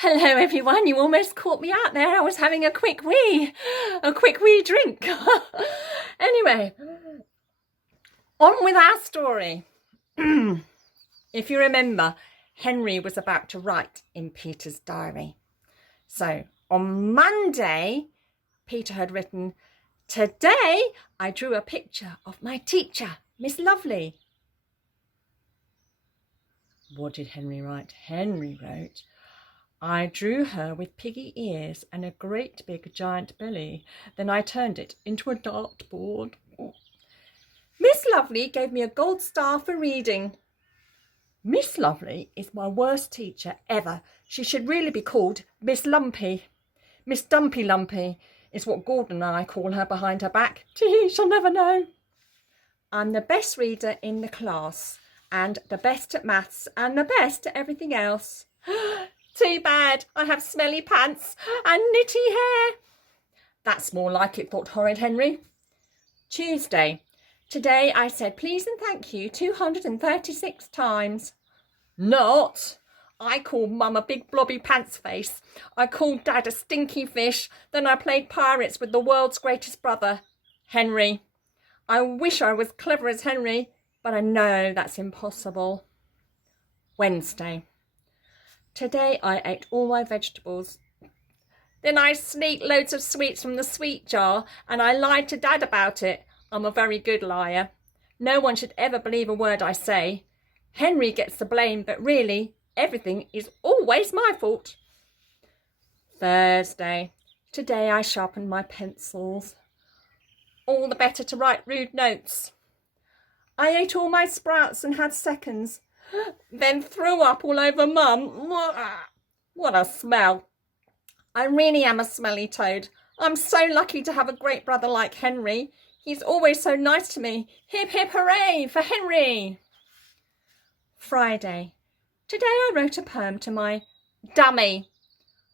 Hello everyone, you almost caught me out there. I was having a quick wee drink. Anyway, on with our story. If you remember, Henry was about to write in Peter's diary. So on Monday, Peter had written, "Today I drew a picture of my teacher, Miss Lovely." What did Henry write? Henry wrote, "I drew her with piggy ears and a great big giant belly. Then I turned it into a dartboard. Miss Lovely gave me a gold star for reading." Miss Lovely is my worst teacher ever. She should really be called Miss Lumpy. Miss Dumpy Lumpy is what Gordon and I call her behind her back. She'll never know. I'm the best reader in the class and the best at maths and the best at everything else. Too bad I have smelly pants and nitty hair. That's more like it, thought Horrid Henry. Tuesday. Today I said please and thank you 236 times. Not. I called Mum a big blobby pants face. I called Dad a stinky fish. Then I played pirates with the world's greatest brother, Henry. I wish I was clever as Henry, but I know that's impossible. Wednesday. Today I ate all my vegetables. Then I sneaked loads of sweets from the sweet jar and I lied to Dad about it. I'm a very good liar. No one should ever believe a word I say. Henry gets the blame, but really, everything is always my fault. Thursday. Today I sharpened my pencils. All the better to write rude notes. I ate all my sprouts and had seconds. Then threw up all over Mum. What a smell. I really am a smelly toad. I'm so lucky to have a great brother like Henry. He's always so nice to me. Hip hip hooray for Henry. Friday. Today I wrote a poem to my dummy.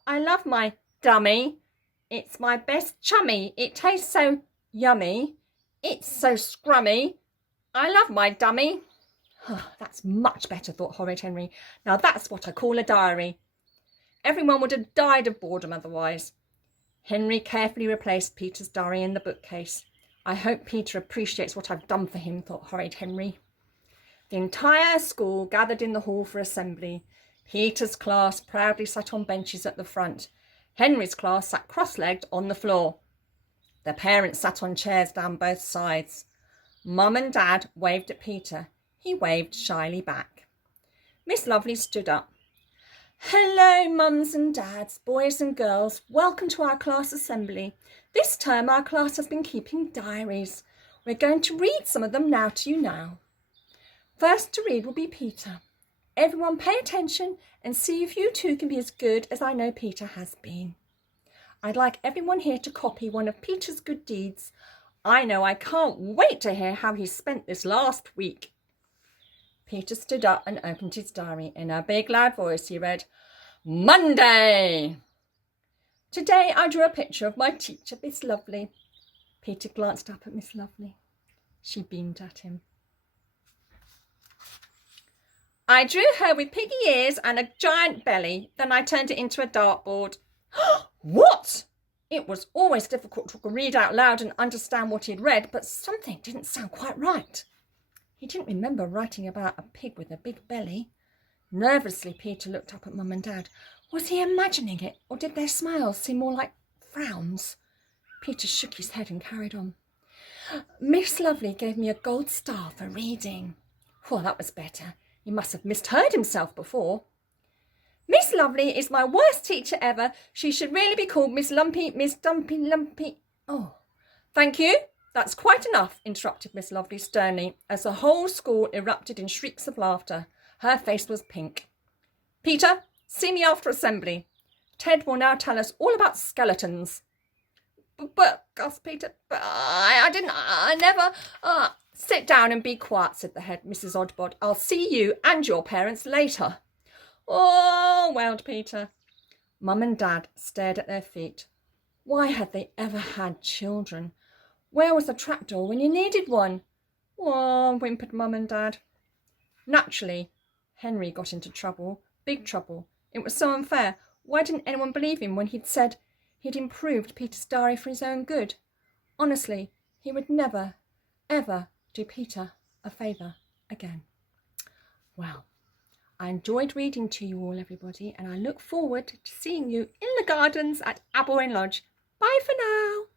I love my dummy. It's my best chummy. It tastes so yummy. It's so scrummy. I love my dummy. That's much better, thought Horrid Henry. Now that's what I call a diary. Everyone would have died of boredom otherwise. Henry carefully replaced Peter's diary in the bookcase. I hope Peter appreciates what I've done for him, thought Horrid Henry. The entire school gathered in the hall for assembly. Peter's class proudly sat on benches at the front. Henry's class sat cross-legged on the floor. The parents sat on chairs down both sides. Mum and Dad waved at Peter. He waved shyly back. Miss Lovely stood up. "Hello, mums and dads, boys and girls. Welcome to our class assembly. This term our class has been keeping diaries. We're going to read some of them now to you now. First to read will be Peter. Everyone pay attention and see if you two can be as good as I know Peter has been. I'd like everyone here to copy one of Peter's good deeds. I know I can't wait to hear how he spent this last week." Peter stood up and opened his diary. In a big loud voice he read, "Monday. Today I drew a picture of my teacher, Miss Lovely." Peter glanced up at Miss Lovely. She beamed at him. "I drew her with piggy ears and a giant belly. Then I turned it into a dartboard." What? It was always difficult to read out loud and understand what he'd read, but something didn't sound quite right. He didn't remember writing about a pig with a big belly. Nervously, Peter looked up at Mum and Dad. Was he imagining it, or did their smiles seem more like frowns? Peter shook his head and carried on. "Miss Lovely gave me a gold star for reading." Well, that was better. He must have misheard himself before. "Miss Lovely is my worst teacher ever. She should really be called Miss Lumpy, Miss Dumpy Lumpy." "Oh, thank you. That's quite enough," interrupted Miss Lovely sternly, as the whole school erupted in shrieks of laughter. Her face was pink. "Peter, see me after assembly. Ted will now tell us all about skeletons." But gasped Peter, "But I never... Sit down and be quiet," said the head, Mrs. Oddbod. "I'll see you and your parents later." "Oh," wailed Peter. Mum and Dad stared at their feet. Why had they ever had children? Where was the trapdoor when you needed one? "Oh," whimpered Mum and Dad. Naturally, Henry got into trouble, big trouble. It was so unfair. Why didn't anyone believe him when he'd said he'd improved Peter's diary for his own good? Honestly, he would never, ever do Peter a favour again. Well, I enjoyed reading to you all, everybody, and I look forward to seeing you in the gardens at Aberwin Lodge. Bye for now.